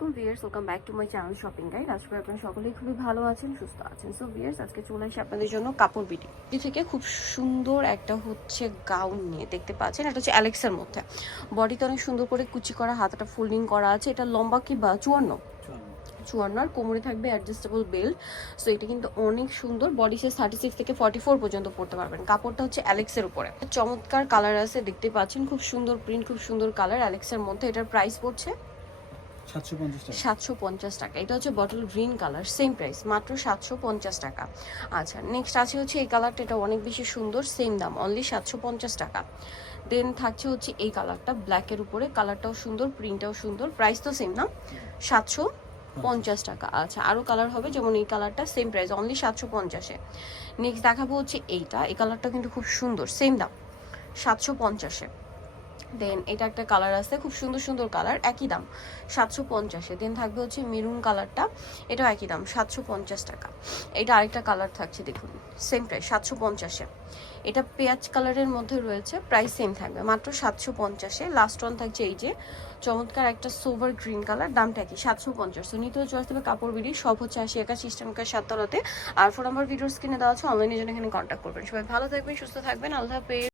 আলাইকুম viewers, welcome back to my channel shopping guide. আশা করি আপনারা সকলেই খুবই ভালো আছেন, সুস্থ আছেন। সো ভিউয়ার্স, আজকে চলে আসি আপনাদের জন্য কাপড় বিডি থেকে খুব সুন্দর একটা হচ্ছে গাউন নিয়ে। দেখতে পাচ্ছেন এটা হচ্ছে অ্যালেক্সের মধ্যে, বডিতে অনেক সুন্দর করে কুচি করা, হাতাটা ফোল্ডিং করা আছে। এটা লম্বা কি বা 54 আর কোমরে থাকবে অ্যাডজাস্টেবল বেল্ট। সো এটা কিন্তু অনেক সুন্দর, বডি সাইজ 36 থেকে 44 পর্যন্ত পড়তে পারবেন। কাপড়টা হচ্ছে অ্যালেক্সের উপরে, চমৎকার কালার আছে, দেখতে পাচ্ছেন খুব সুন্দর প্রিন্ট, খুব সুন্দর কালার অ্যালেক্সের মধ্যে। এটার প্রাইস পড়ছে 750 টাকা। এটা হচ্ছে bottle green colour, same price, মাত্র 750 টাকা। আচ্ছা, নেক্সট আছে হচ্ছে এই কালারটা, এটা অনেক বেশি সুন্দর, সেম দাম, অনলি 750 টাকা। দেন থাকছে হচ্ছে এই কালারটা ব্ল্যাকের উপরে, কালারটাও সুন্দর, প্রিন্টটাও সুন্দর, প্রাইস তো সেম না, 750 টাকা। আচ্ছা, আরও কালার হবে, যেমন এই কালারটা সেম প্রাইস, অনলি 750-এ। নেক্সট দেখাবো হচ্ছে এইটা, এই কালারটা কিন্তু খুব সুন্দর, সেম দাম, 750-এ। দেন এটা একটা কালার আছে, খুব সুন্দর সুন্দর কালার, একই দাম 750-এ। দেন থাকবে হচ্ছে মেরুন কালারটা, এটাও একই দাম 750 টাকা। এটা আরেকটা কালার থাকছে, দেখুন সেম প্রাইস 750-এ। এটা পেঁয়াজ কালারের মধ্যে রয়েছে, প্রাইস সেম থাকবে, মাত্র 750-এ। লাস্ট ওয়ান থাকছে এই যে চমৎকার একটা সোভার গ্রিন কালার, দামটা কি 750। তো নিতে চলে আসতে হবে কাপড় বিডি, সব হচ্ছে 80 সিস্টেমকার 7 তলাতে। আর ফোন নাম্বার ভিডিওর স্ক্রিনে দেওয়া আছে, অনলাইনে জন্য এখানে কন্ট্যাক্ট করবেন। সবাই ভালো থাকবেন, সুস্থ থাকবেন, আল্লাহ হাফেজ।